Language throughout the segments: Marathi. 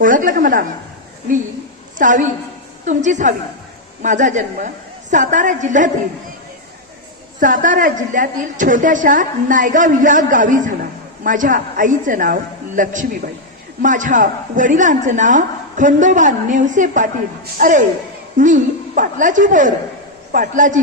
ओळखलं का मला? मी सावी, तुमची सावी. माझा जन्म सातारा जिल्ह्यातील छोट्याशा नायगाव या गावी झाला. माझ्या आईचं नाव लक्ष्मीबाई, माझ्या वडिलांचं नाव खंडोबा नेवसे पाटील. अरे मी पाटलाची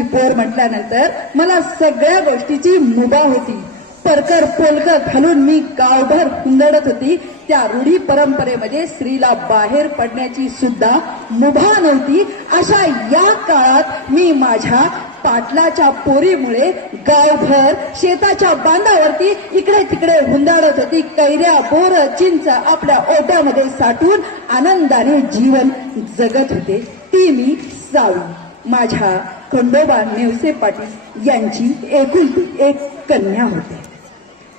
पोर म्हटल्यानंतर मला सगळ्या गोष्टीची मुभा होती. परकर पोलकर घालून मी गावभर हुंदडत होती. त्या रूढी परंपरेमध्ये स्त्रीला बाहेर पडण्याची सुद्धा मुभा नव्हती. अशा या काळात मी माझ्या पाटलाच्या पोरीमुळे गावभर शेताच्या बांधावरती इकडे तिकडे हुंदाडत होती. कैऱ्या बोर चिंच आपल्या ओट्यामध्ये साठवून आनंदाने जीवन जगत होते. ती मी सावी, माझ्या खंडोबा नेवसे पाटील यांची एकुलती एक कन्या होती.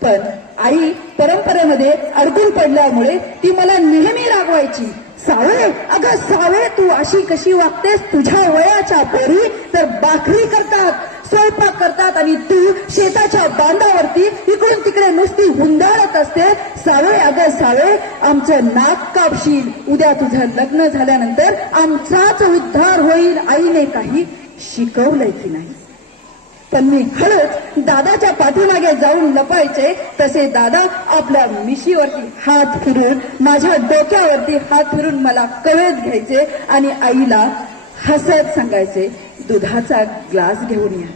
पण आई परंपरेमध्ये अडकून पडल्यामुळे ती मला नेहमी रागवायची. सावे, अगं सावे, तू अशी कशी वागतेस? तुझ्या वयाच्या पोरी तर भाकरी करतात, स्वयंपाक करतात आणि तू शेताच्या बांधावरती इकडून तिकडे नुसती हुंदाळत असते. सावे, अगं सावे, आमचं नाक कापशील. उद्या तुझं लग्न झाल्यानंतर आमचाच उद्धार होईल. आईने काही शिकवलंय की नाही? पण मी हळूच दादाच्या पाठीमागे जाऊन लपायचे. तसे दादा आपल्या मिशीवरती हात फिरून, माझ्या डोक्यावरती हात फिरून मला कवेत घ्यायचे आणि आईला हसत सांगायचे, दुधाचा ग्लास घेऊन या.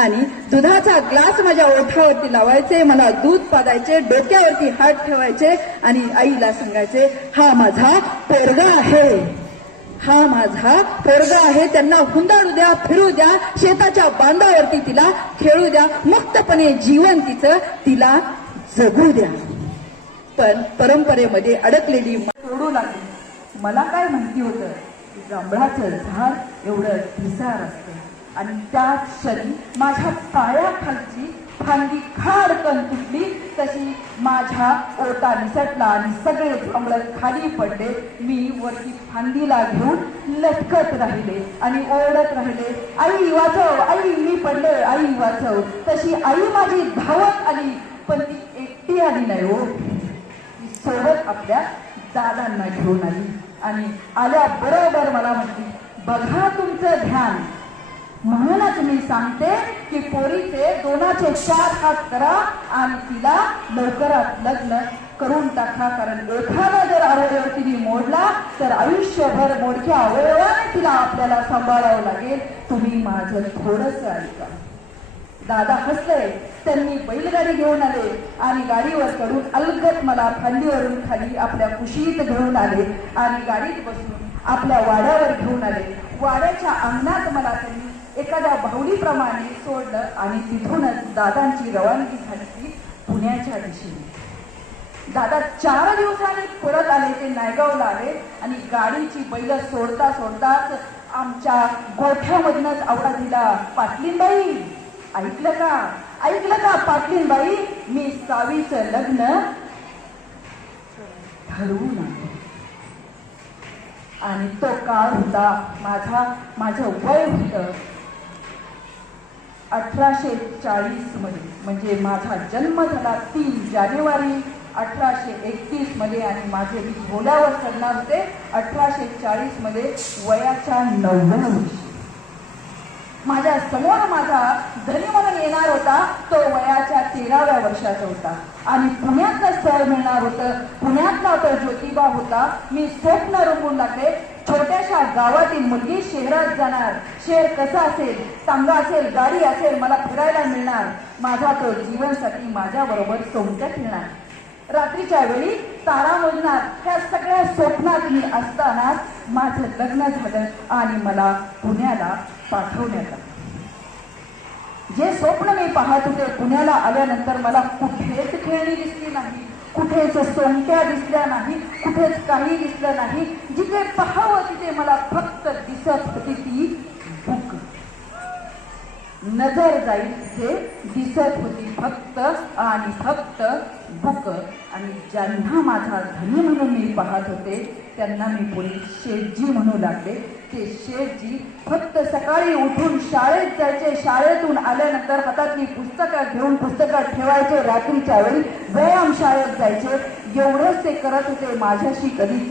आणि दुधाचा ग्लास माझ्या ओठावरती लावायचे, मला दूध पाजायचे, डोक्यावरती हात ठेवायचे आणि आईला सांगायचे, हा माझा पोरगा आहे, त्यांना हुंदाडू द्या, फिरू द्या, शेताच्या बांधावरती तिला खेळू द्या, मुक्तपणे जीवन तिचं तिला जगू द्या. पण परंपरेमध्ये अडकलेली सोडू लागली. मला काय माहिती होतं, जांभळाचं झाड एवढं भिसार असतं आणि त्या क्षणी माझ्या पायाखालची फांदी खाडकन तुटली. तशी माझ्या ओटा निसटला आणि सगळे जांभळं खाली पडले. मी वरती फांदीला घेऊन लटकत राहिले आणि ओरडत राहिले, आई वाचव, आई मी पडले, आई वाचव. तशी आई माझी धावत आली, पण ती एकटी आली नाही हो. ती सोबत आपल्या दादांना घेऊन आली आणि आल्या बरोबर मला म्हटली, बघा तुमचं ध्यान, म्हणूनच मी सांगते की पोरीचे 2चे 4 हात करा आणि तिला लवकरात लग्न करून टाका. कारण एखादा जर अवयव तिने मोडला तर आयुष्यभर मोडक्या अवयवाने तिला आपल्याला सांभाळावं लागेल. तुम्ही माझं थोडंसं ऐका. दादा हसले. त्यांनी बैलगाडी घेऊन आले आणि गाडीवर चढून अलगद मला फांदीवरून खाली आपल्या कुशीत घेऊन आले आणि गाडीत बसून आपल्या वाड्यावर घेऊन आले. वाड्याच्या अंगणात मला त्यांनी एखाद्या बाहुलीप्रमाणे सोडलं आणि तिथूनच दादांची रवानगी झाली ती पुण्याच्या दिशेने. दादा 4 दिवसांनी परत आले. ते नायगावला आले आणि गाडीची बैल सोडता सोडताच आमच्या गोठ्यामधूनच आवाज दिला, पाटलीनबाई, ऐकलं का पाटलीनबाई, मी सावीचं लग्न ठरवून आले. आणि तो काळ होता, माझं वय होतं 1840 मध्ये. म्हणजे माझा जन्म झाला 3 जानेवारी 1831 मध्ये आणि माझे मी घोड्यावर चढणार होते 1840 मध्ये वयाच्या 9व्या वर्षी. माझ्या समोर माझा धनी म्हणून येणार होता, तो वयाच्या 13व्या वर्षाचा होता आणि पुण्यातलं स्थळ मिळणार होतं. पुण्यातला तो ज्योतिबा होता. मी स्वप्न रंगून लागले, छोट्याशा गावातील मुलगी शहरात जाणार, शहर कसा असेल, चांगला असेल, गाडी असेल, मला फिरायला मिळणार, माझा तो जीवनसाथी माझ्या बरोबर सोबत येणार, रात्रीच्या वेळी तारा मोजणार. ह्या सगळ्या स्वप्नात मी असताना माझं लग्न झालं आणि मला पुण्याला पाठवण्यात आलं. जे स्वप्न मी पाहत होते, पुण्याला आल्यानंतर मला कुठेच खेळणी दिसली नाही, कुठेच सोंगट्या दिसल्या नाही, कुठेच काही दिसलं नाही. जिथे पाहावं तिथे मला फक्त दिसत होती ती बुक. नजर जाईल हे दिसत होती फक्त आणि फक्त बुक. आणि ज्यांना माझा धनी म्हणून मी पाहत होते त्यांना मी पुढे शेठजी म्हणू लागले. ते शेठजी फक्त सकाळी उठून शाळेत जायचे, शाळेतून आल्यानंतर हातातली पुस्तकं घेऊन पुस्तकात ठेवायचे, रात्रीच्या वेळी व्यायाम शाळेत जायचे. एवढंच ते करत होते. माझ्याशी कधी